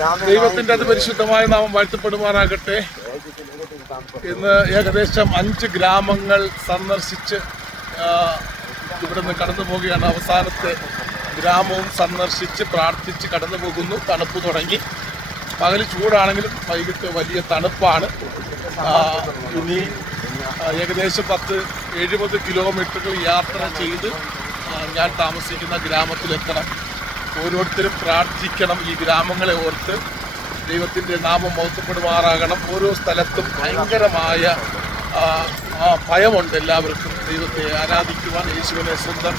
ദൈവത്തിന്റെ അത് പരിശുദ്ധമായ നാമം വാഴ്ത്തപ്പെടുമാറാകട്ടെ. ഇന്ന് ഏകദേശം അഞ്ച് ഗ്രാമങ്ങൾ സന്ദർശിച്ച് ഇവിടെ ഇവിടുന്ന് കടന്നു പോവുകയാണ്. അവസാനത്തെ ഗ്രാമവും സന്ദർശിച്ച് പ്രാർത്ഥിച്ച് കടന്നു പോകുന്നു. തണുപ്പ് തുടങ്ങി. പകൽ ചൂടാണെങ്കിലും വൈകിട്ട് വലിയ തണുപ്പാണ്. ഇനി ഏകദേശം പത്ത് എഴുപത് കിലോമീറ്ററുകൾ യാത്ര ചെയ്ത് ഞാൻ താമസിക്കുന്ന ഗ്രാമത്തിലെത്തണം. ഓരോരുത്തരും പ്രാർത്ഥിക്കണം ഈ ഗ്രാമങ്ങളെ ഓർത്ത് ദൈവത്തിന്റെ നാമം മോശപ്പെടുമാറാകണം ഓരോ സ്ഥലത്തും ഭയങ്കരമായ ഭയമുണ്ട് എല്ലാവർക്കും. ദൈവത്തെ ആരാധിക്കുവാൻ യേശുവിനെ സ്വന്തം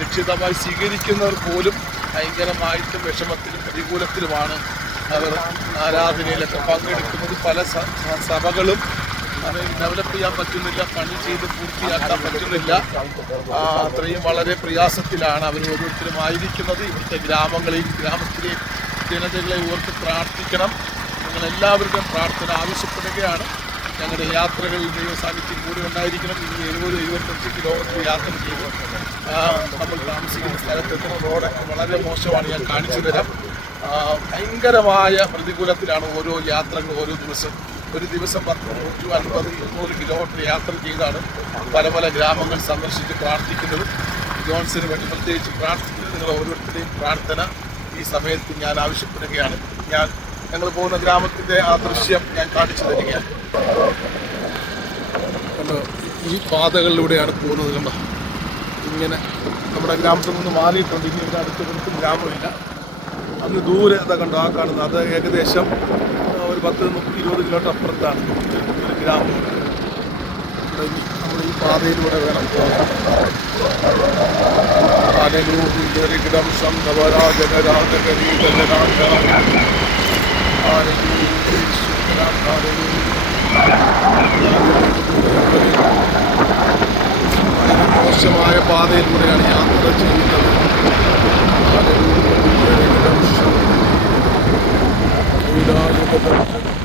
രക്ഷിതമായി സ്വീകരിക്കുന്നവർ പോലും ഭയങ്കരമായിട്ടും വിഷമത്തിലും പ്രതികൂലത്തിലുമാണ് അവർ ആരാധനയിലൊക്കെ പങ്കെടുക്കുന്നത്. പല സഭകളും ഡെവലപ്പ് ചെയ്യാൻ പറ്റുന്നില്ല പണി ചെയ്ത് പൂർത്തിയാക്കാൻ പറ്റുന്നില്ല. അത്രയും വളരെ പ്രയാസത്തിലാണ് അവർ ഓരോരുത്തരും ആയിരിക്കുന്നത് ഇവിടുത്തെ ഗ്രാമങ്ങളെയും ഗ്രാമത്തിലെയും ജനതകളെ ഓർത്ത് പ്രാർത്ഥിക്കണം. നിങ്ങൾ എല്ലാവരുടെയും പ്രാർത്ഥന ആവശ്യപ്പെടുകയാണ്. ഞങ്ങളുടെ യാത്രകളിൽ ദൈവ സാന്നിധ്യം കൂടി ഉണ്ടായിരിക്കണം. ഇനി എഴുപത് എഴുപത്തഞ്ച് കിലോമീറ്റർ യാത്ര ചെയ്ത് നമ്മൾ താമസിക്കുന്ന സ്ഥലത്തെത്തുന്ന റോഡ് വളരെ മോശമാണ്. ഞാൻ കാണിച്ചു തരാം. ഭയങ്കരമായ പ്രതികൂലത്തിലാണ് ഓരോ യാത്രകൾ ഓരോ ദിവസം ഒരു ദിവസം പത്ത് നൂറ്റി അൻപത് ഇരുന്നൂറ് കിലോമീറ്റർ യാത്ര ചെയ്താണ് പല പല ഗ്രാമങ്ങൾ സന്ദർശിച്ച് പ്രാർത്ഥിക്കുന്നത്. ജോൺസിന് വേണ്ടി പ്രത്യേകിച്ച് പ്രാർത്ഥിക്കുന്നത് നിങ്ങൾ ഓരോരുത്തരുടെയും പ്രാർത്ഥന ഈ സമയത്ത് ഞാൻ ആവശ്യപ്പെടുകയാണ്. ഞാൻ ഞങ്ങൾ പോകുന്ന ഗ്രാമത്തിന്റെ ആ ദൃശ്യം ഞാൻ കാണിച്ചു തരികയാണ്. ഈ പാതകളിലൂടെയാണ് പോകുന്നത് കണ്ടോ? ഇങ്ങനെ നമ്മുടെ ഗ്രാമത്തിൽ നിന്ന് മാറിയിട്ടുണ്ട്. ഇനി ഇവിടെ ഗ്രാമമില്ല. അന്ന് ദൂരെ അതാ കണ്ടോ? ആ കാണുന്നത് അത് ഏകദേശം ഒരു പത്ത് ഇരുപത് കിലോമീറ്റർ അപ്പുറത്താണ്. ഒരു ഗ്രാമം. നമ്മൾ ഈ പാതയിലൂടെ വേണം പോകാൻ. ാലൂരിടം മോശമായ പാതയിലൂടെയാണ് യാത്ര ചെയ്യുന്നത്. どういうこと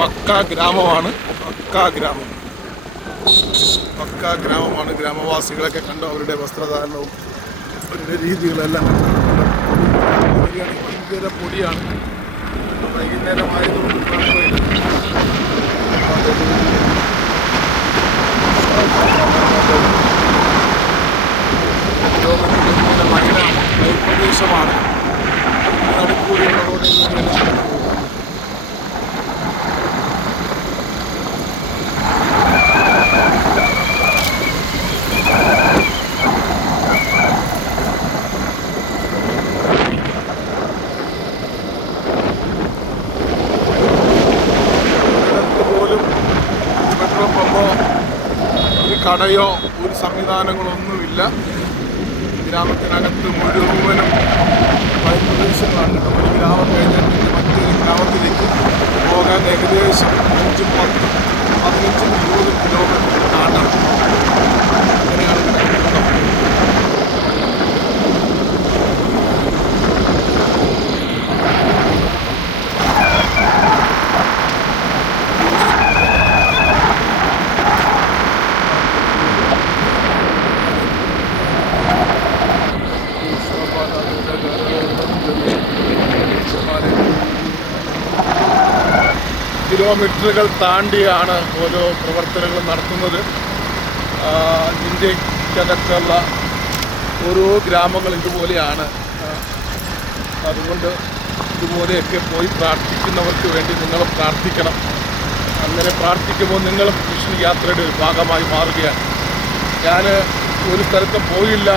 പക്ക ഗ്രാമമാണ്. പക്ക ഗ്രാമം. പക്ക ഗ്രാമമാണ് ഗ്രാമവാസികളൊക്കെ കണ്ടു അവരുടെ വസ്ത്രധാരണവും അവരുടെ രീതികളെല്ലാം ഭയങ്കര പൊടിയാണ്. വൈകുന്നേരമായതുകൊണ്ട് മഹിള പ്രദേശമാണ്. നടുക്കൂടിയുള്ള റോഡിൽ നിന്ന് ഇടത്ത് പോലും പെട്രോൾ പമ്പോ കടയോ ഒരു സംവിധാനങ്ങളൊന്നുമില്ല. ഗ്രാമത്തിനകത്ത് മുഴുവനും പ്രദേശങ്ങളാണ് ഒരു ഗ്രാമം കഴിഞ്ഞാൽ മറ്റൊരു ഗ്രാമത്തിലേക്ക് പോകാൻ ഏകദേശം അഞ്ചും പത്തും പതിനഞ്ചും ഇരുപതും കിലോമീറ്റർ താണ്ടാണ് അങ്ങനെയാണ് കിടക്കുന്നത് കിലോമീറ്ററുകൾ താണ്ടിയാണ് ഓരോ പ്രവർത്തനങ്ങളും നടത്തുന്നത്. ഇന്ത്യക്കകത്തുള്ള ഓരോ ഗ്രാമങ്ങൾ ഇതുപോലെയാണ്. അതുകൊണ്ട് ഇതുപോലെയൊക്കെ പോയി പ്രാർത്ഥിക്കുന്നവർക്ക് വേണ്ടി നിങ്ങൾ പ്രാർത്ഥിക്കണം. അങ്ങനെ പ്രാർത്ഥിക്കുമ്പോൾ നിങ്ങളും കൃഷ്ണ യാത്രയുടെ ഒരു ഭാഗമായി മാറുകയാണ്. ഞാൻ ഒരു സ്ഥലത്തും പോയില്ല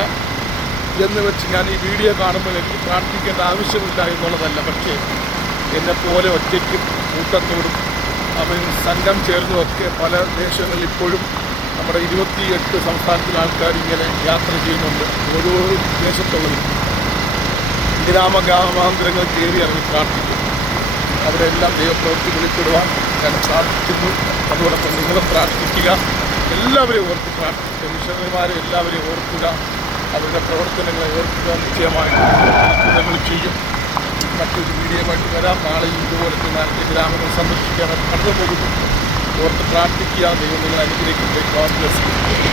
എന്ന് വെച്ച് ഞാൻ ഈ വീഡിയോ കാണുമ്പോൾ എനിക്ക് പ്രാർത്ഥിക്കേണ്ട ആവശ്യമില്ല എന്നുള്ളതല്ല. പക്ഷേ എന്നെപ്പോലെ ഒറ്റയ്ക്കും കൂട്ടത്തോടും അവൻ സംഘം ചേർന്നുമൊക്കെ പല ദേശങ്ങളിൽ ഇപ്പോഴും നമ്മുടെ ഇരുപത്തിയെട്ട് സംസ്ഥാനത്തിലെ ആൾക്കാർ ഇങ്ങനെ യാത്ര ചെയ്യുന്നുണ്ട്. ഓരോ ദേശത്തുള്ളതും ഗ്രാമ ഗ്രാമാന്തരങ്ങൾ കയറി ഇറങ്ങി പ്രാർത്ഥിക്കും. അവിടെ എല്ലാം ദൈവപ്രവൃത്തി വെളിപ്പെടുവാൻ ഞാൻ സാധിക്കുന്നു. അതോടൊപ്പം നിങ്ങളെ പ്രാർത്ഥിക്കുക. എല്ലാവരെയും ഓർത്ത് പ്രാർത്ഥിക്കുക. മിഷണറിമാരെ എല്ലാവരെയും ഓർക്കുക. അവരുടെ പ്രവർത്തനങ്ങളെ ഓർക്കുക. നിശ്ചയമായിട്ട് നമ്മൾ ചെയ്യും. മറ്റൊരു വീഡിയോയുമായിട്ട് വരാം. നാളെയും ഇതുപോലത്തെ നാട്ടിലെ ഗ്രാമങ്ങൾ സന്ദർശിക്കാൻ കടന്നു പോകുന്നു. ഓർത്ത് പ്രാർത്ഥിക്കുക. ദൈവം നിങ്ങളെ അനുഗ്രഹിക്കട്ടെ. ഗോഡ്